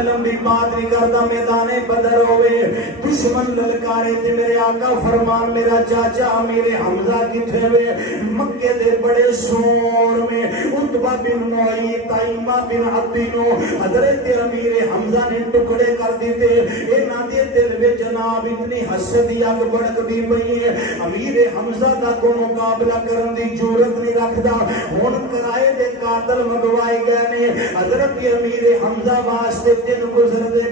میں لمبی بات نہیں کرتا، میدان بدر ہوئے دشمن للکارے تے میرے آقا فرمان میرا چاچا امیر حمزہ کتھے ہوئے مکے دے بڑے سور میں عتبہ بن نوئی تائمہ بن عبدینو حضرت امیر حمزہ نے ٹکڑے کر دیتے. اینا دے دل میں جناب اتنی حسدی اگ بڑک دی پئی ہے، امیر حمزہ دا کو مقابلہ کرن دی جرأت نہیں رکھدا. ہن کرائے دے قاتل منگوائے گئے نے. حضرت امیر حمزہ واسطے دن گزرتے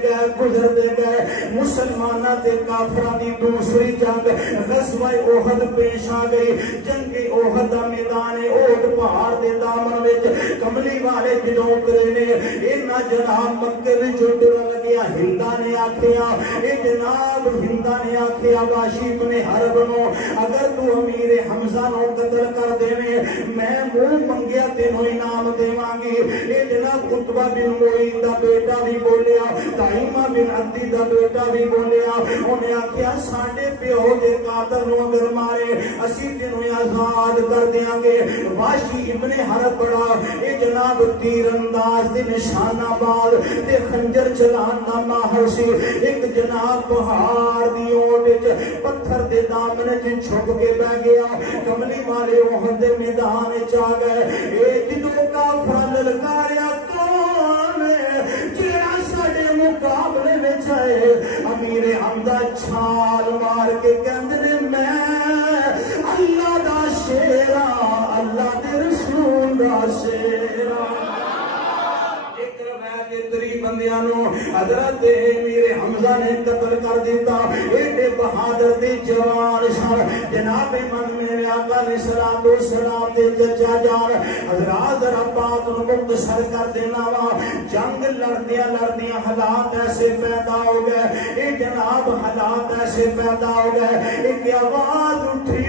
گئے مسلمانہ تے کافرہ دی دوسری جنگ غزوہ احد پیش آ گئی. جنگ احد دا میدان احد پہاڑ دے دامن وچ کملی والے جدوں اترے نے اینا جناب مکے وچ ڈرن لگیا. ہندا نے آکھیا اے جناب ہندا نے آکھیا واشی بن حرب نو اگر تو امیر حمزہ نو قتل کر دیویں میں منہ منگیا تینوں انعام دیواں گی. اے جناب عتبہ بن معین دا بیٹا بھی بولیا، تائمہ بن عدی دا بیٹا بھی بولیا. انہیں آکھیا ساڈے پیو دے قاتل نو اگر مارے اسی تینوں آزاد کر دیاں گے. واشی ابن حرب بڑا اے جناب تیر انداز دے نشانہ باز تے خنجر چلان دا ماہر سی. ایک جناب پہاڑ دی اوٹ وچ پتھر دے دامن وچ چھپ کے بیٹھ گیا. کملی والے احد دے میدان وچ آ گئے. اے جدوں کافر للکاریا کون جڑا ساڈے مقابلے وچ آئے امیر حمزہ چھال مار کے کہندے نے میں اللہ دا شیرا اللہ دے رسول دا شیرا. تری بندیانو حضرت امیر حمزہ نے قتل کر دیتا. ایڈے بہادر دی جوان سن جناب من میرے آقا علیہ السلام دے چچا جان حضرات ربات نو مختصر کر دینا وا. جنگ لڑدیاں حالات ایسے پیدا ہو گئے. اے جناب حالات ایسے پیدا ہو گئے ایک آواز اٹھی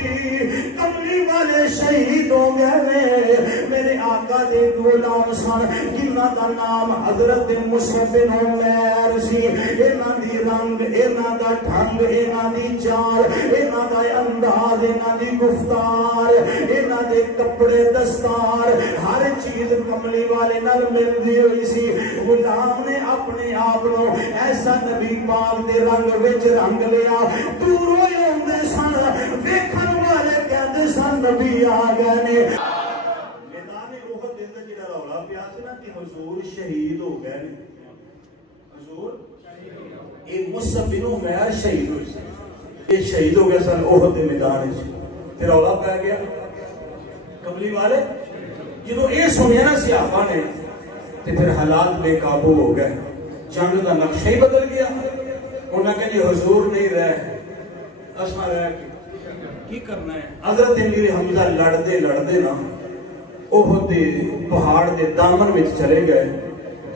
کملی والے شہید ہو گئے. میرے آقا دے غلام سن جنہاں دا نام حضرت مصعب بن عمیر سی. اینا دی رنگ اینا دا ڈھنگ اینا دی چال اینا دا انداز اینا دی گفتار اینا دے کپڑے دستار ہر چیز کملی والے نال ملدی ہوئی سی. غلام نے اپنے آپ کو ایسا نبی پاک دے رنگ وچ رنگ لیا. دوروں ہی ہوندے سن ویکھن والے کہندے سن نبی آ گئے نے. حضور شہید ہو گئے. حضور ایک مصعب بن عمیر شہید ہوئے. یہ شہید ہو گئے سن احد کے میدان وچ. پھر رولا پہ گیا کملی والے جدوں یہ سنیا نا صحابہ نے تے پھر حالات بے قابو ہو گئے. جنگ کا نقشہ ہی بدل گیا. انہاں کہ جی حضور نہیں رہے اساں رہ کی کرنا ہے. حضرت امیر حمزہ لڑدے نا احد پہاڑ دے دامن وچ چلے گئے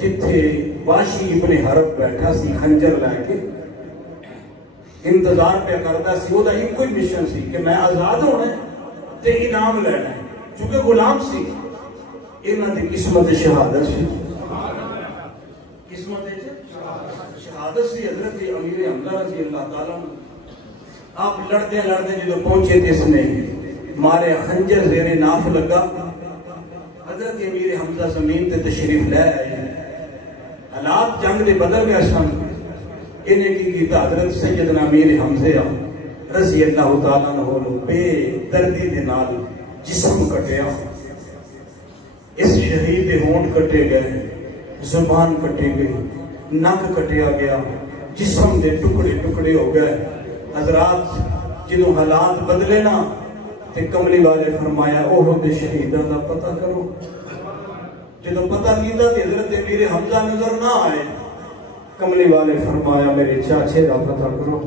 جتھے واشی ابن حرب بیٹھا سی خنجر لے کے انتظار پہ کرتا سی. وہ ایک کوئی مشن سی کہ میں آزاد ہونا ہے تے انعام لینا ہے. چونکہ غلام سی انہاں دی قسمت شہادت سی. قسمت شہادت سی حضرت امیر حمزہ رضی اللہ تعالیٰ. آپ لڑتے جدو پہنچے تے اس نے مارے خنجر زیر ناف لگا. حضرت امیر حمزہ زمین تے تشریف لے آئے. حالات جنگ دے بدل گئے سن. انہیں کی کیتا حضرت سیدنا امیر حمزہ رضی اللہ تعالیٰ عنہ بے دردی دے نال جسم کٹیا. اس شہید دے ہونٹ کٹے گئے، زبان کٹی گئی، نک کٹیا گیا، جسم دے ٹکڑے ہو گئے. حضرات جدوں حالات بدلے نا تے کملی والے فرمایا احد شہیداں دا پتہ کرو. جدوں پتہ کیتا تے حضرت امیر حمزہ نظر نہ آئے. کملی والے فرمایا میرے چاچے دا پتہ کرو.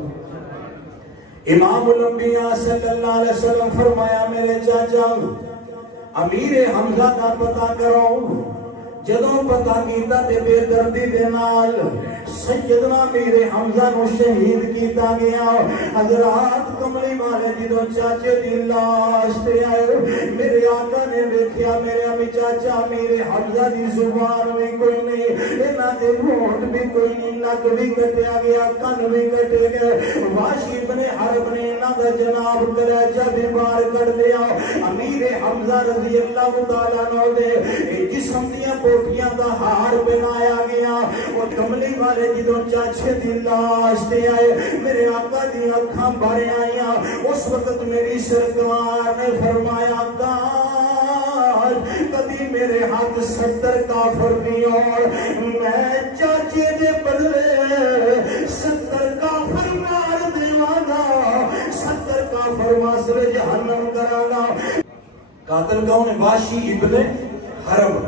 امام الانبیاء صلی اللہ علیہ وسلم فرمایا میرے چاچا امیر حمزہ دا پتہ کرو. جدوں پتہ کیتا تے بے دردی دے نال سیدنا امیر حمزہ نو شہید کیتا گیا. حضرات کملی والے جدوں چاچے دی لاش تے آئے میرے آقا نے دیکھیا میرے امی چاچا امیر حمزہ دی زبان بھی کوئی نہیں، انہاں دے ہونٹ بھی کوئی نہیں، نک بھی کٹیا گیا کن بھی کٹے گئے وحشی بن حرب نے انہاں دا جناب کلیجہ بھی باہر کر دیا امیر حمزہ رضی اللہ تعالیٰ عنہ دے جسم دیاں بوٹیاں دا ہار بنایا گیا اور کملی والے جدوں چاچے دی لاش تے آئے میرے آقا دی اکھاں بھر آئیاں اس وقت میری سرکار نے فرمایا کبھی میرے ہاتھ 70 کافر نہیں اور میں چاچے دے بدلے 70 کافر مار دیوانا 70 کافر ماسر جہنم کرانا قاتل کون ہے وحشی ابن حرب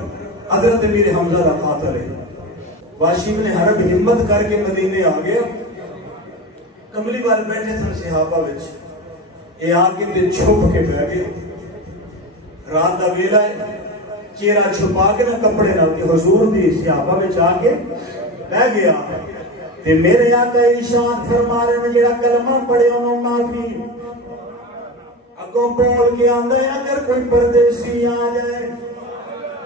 حضرت امیر حمزہ دا قاتل ہے وحشی ابن حرب ہمت کر کے مدینے آ گیا کملی والے بیٹھے تھے صحابہ وچ یہ آ کے تے چھپ کے بیٹھ گئے رات دا ویلا ہے چہرہ چھپا کے نہ کپڑے نہ کہ حضور دی صحابہ میں آ کے بیٹھ گیا تے میرے آقا ارشاد فرما رہے ہیں جڑا کلمہ پڑھے انہوں معافی اگوں بول کے آندا ہے اگر کوئی پردیسی آ جائے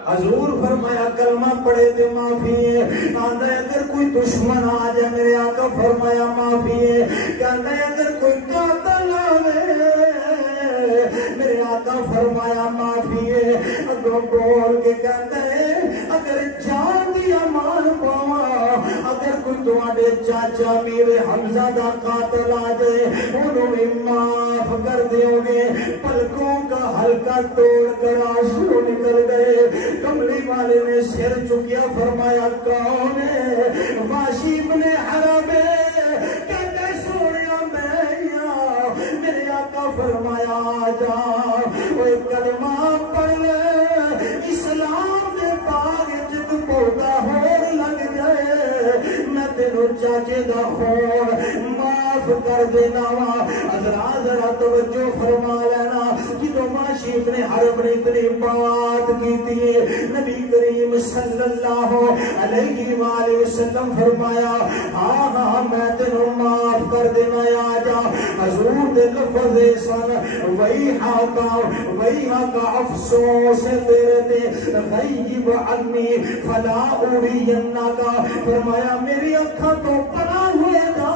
حضور فرمایا کلمہ پڑھے تے معافی ہے آندا ہے اگر کوئی دشمن آ جائے میرے آقا فرمایا معافی ہے کہندا ہے اگر کوئی قاتل آوے میرے آقا فرمایا معافی ہے اگوں بول کے کہندا ہے اگر جان دی امان پاواں اگر کوئی تواڈے چاچا میرے حمزہ دا قاتل آ جائے انہوں بھی معاف کر دیو گے پلکوں کا ہلکا توڑ کر آنسو نکل گئے کملی والے نے سر چکیا فرمایا کون ہے وحشی ابن حرب کہتے سونیا میں میرے آقا فرمایا آجا وہ کلمہ پڑھ لے اسلام دے باغ جد پودا ہور لگ جائے میں تینوں چاچے دا خون معاف کر دینا وا حضرات ذرا توجہ فرما لینا جدوں وحشی ابن حرب نے اتنی بات کی تھی نبی کریم صلی اللہ علیہ وآلہ وسلم فرمایا ہاں میں تینوں معاف کر دینا آجا حضور دے لفظ سن وہی کا افسوس تیرے تے غیب عنی فلا اورینہ کا فرمایا میری اکھاں تو پناہ ہوئے گا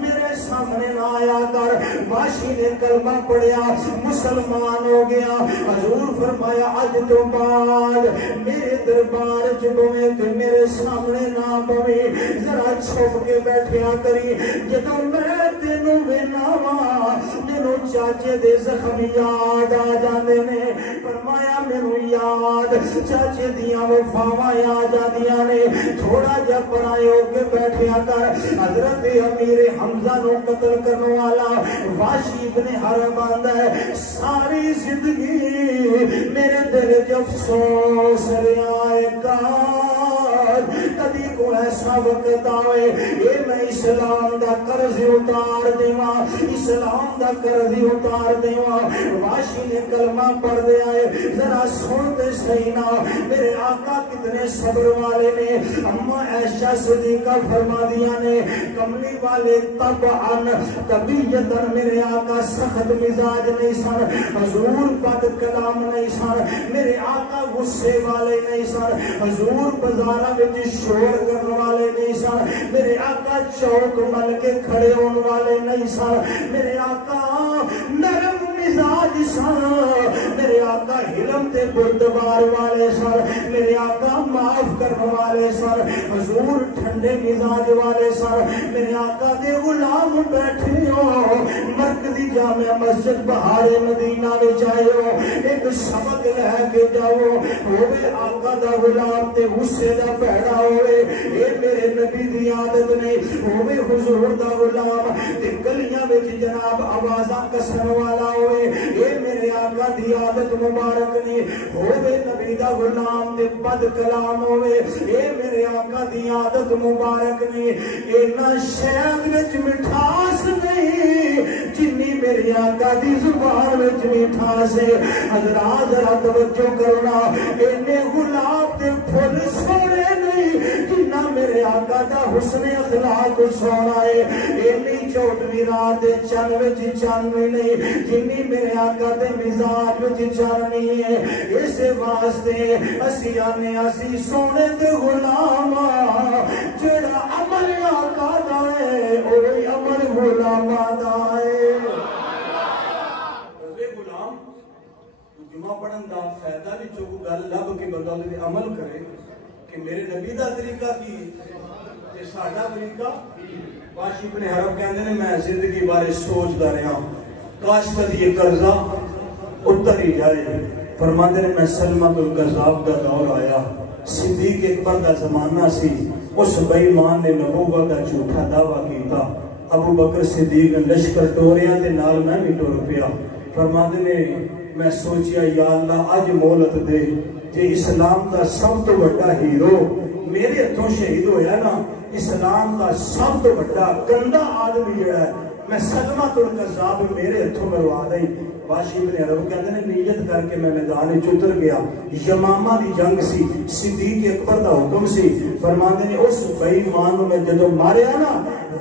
میرے سامنے نہ آیا کر وحشی نے کلمہ پڑھیا مسلمان ہو گیا حضور فرمایا اج تو بعد میرے دربار جبویں تے میرے سامنے نہ پوے ذرا چھپ کے بیٹھیا کری جدوں میں تینوں ویناواں مینوں چاچے دے زخم یاد آ جاندے نے فرمایا مینوں یاد چاچے دیاں وفاواں آ جاندیاں نے تھوڑا جا پرائے ہو کے بیٹھیا کر حضرت امیر حمزہ نو قتل کرنے والا وحشی ابن حرب آندا ہے ساری زندگی میرے دل وچ افسوس رہا کار کدی کو ایسا وقت آئے اے میں اسلام دا قرض اتار دیواں اسلام دا قرض اتار دیواں وحشی نے کلمہ پڑھ دیا ہے ذرا سن تے صحیح نا میرے آقا کتنے صبر والے نے اما عائشہ صدیقہ فرما دیا نے کملی والے طبعاً طبیعتاً میرے آقا سخت مزاج نہیں سن حضور بد کلام نہیں سن میرے آقا غصے والے نہیں سن حضور بازاراں وچ شور کرنے والے نہیں سن میرے آقا چوک مل کے کھڑے ہونے والے نہیں سن میرے آقا نرم مزاج سن میرے آقا حلم تے بردبار والے سن میرے آقا معاف کرنے والے سن حضور ٹھنڈے مزاج والے سن میرے آقا دے غلام بیٹھے ہو مرکزی جامع مسجد بہار مدینہ میں جائے ہو ایک سبق لے کے جاؤ ہوئے آقا دا غلام تے غصے دا پیڑا ہوئے اے میرے نبی دی عادت نہیں ہوئے حضور دا غلام تے گلیاں وچ جناب آوازاں کسن والا ہوئے اے میرے آقا دی عادت مبارک نہیں ہوئے نبی دا غلام تے بد کلام ہوئے اے میرے آقا دی عادت مبارک نہیں اے نہ شہد وچ مٹھاس نہیں جنی میرے آقا دی زبان وچ مٹھاس ہے حضرات ذرا توجہ کرنا اینے گلاب دے پھول سونے نہیں جنہ میرے آقا دا حسن اخلاق سونا ہے اینی چوٹوی رات دے چن وچ چانوی نہیں جنی میرے آقا دے مزاج وچ چاننی ہے اس واسطے اسی آنے اسی سونے دے غلام جڑا بندہ دے عمل کرے کہ میرے نبی دا طریقہ کی تے ساڈا طریقہ باشی ابن حرب کہندے نے میں زندگی بارے سوچدا رہا کاش کدی یہ قرضہ اتر ہی جائے فرماندے نے میں سلمۃ الکذاب دا دور آیا صدیق اکبر دا زمانہ سی اس بے ایمان نے نبوت دا جھوٹا دعویٰ کیتا ابو بکر صدیق نے لشکر ٹوریا تے نال میں بھی ٹور پیا فرماندے نے میں سوچیا یا اللہ اج مہلت دے جے اسلام دا سب تو بڑا ہیرو میرے ہتھوں شہید ہویا نا اسلام دا سب تو بڑا گندا آدمی جڑا ہے میں سلمۃ الکذاب میرے ہتھوں مروا دئی باشی ابن عرب کہتے ہیں نیت کر کے میں میدان چتر گیا یمامہ دی جنگ سی صدیق اکبر دا حکم سی فرماندے نے اس بے ایمان میں جدو ماریا نا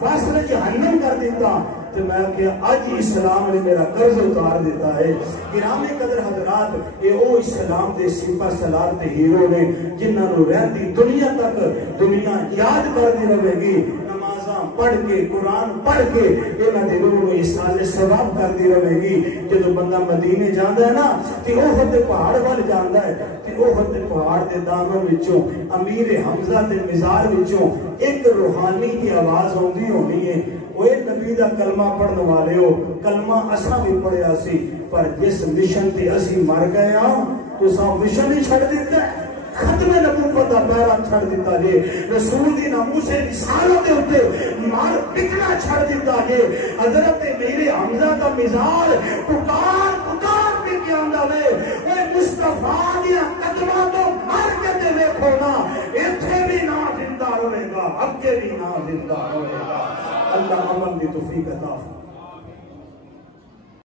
واسل جہنم کر دیتا تو میں کہا آج اسلام نے میرا قرض اتار دیتا ہے گرامی قدر حضرات یہ او اسلام دے سپہ سالار تے ہیرو نے جنہاں نو رہتی دنیا تک دنیا یاد کر دی رہے گی نمازاں پڑھ کے قرآن پڑھ کے انہاں دے لوگوں احسان ثواب کر دی رہے گی جدو بندہ مدینے جاندا ہے نا تے احد دے پہاڑ وال جاندا ہے تے احد دے پہاڑ دے دامن وچوں امیر حمزہ دے مزار وچوں ایک روحانی کی آواز ہوندی ہونی ہے اوے نبی دا کلمہ پڑھن والے ہو کلمہ اساں بھی پڑھیا سی پر جس مشن تے اسی مر گئے ہاں تو سا مشن ہی چھڑ دیتا ہے ختم نبوت دا پیرا چھڑ دیتا جے رسول دی ناموس رسالت دے اوتے مار پکنا چھڑ دیتا جے حضرت میرے حمزہ دا مزار پکار کے کیا آندا وے اے مصطفیٰ دیا قدماں تو مر کے تے ویکھو نا ایتھے بھی نہ زندہ رہے گا اگے بھی نہ زندہ رہے گا اللہ عمل دی توفیق عطا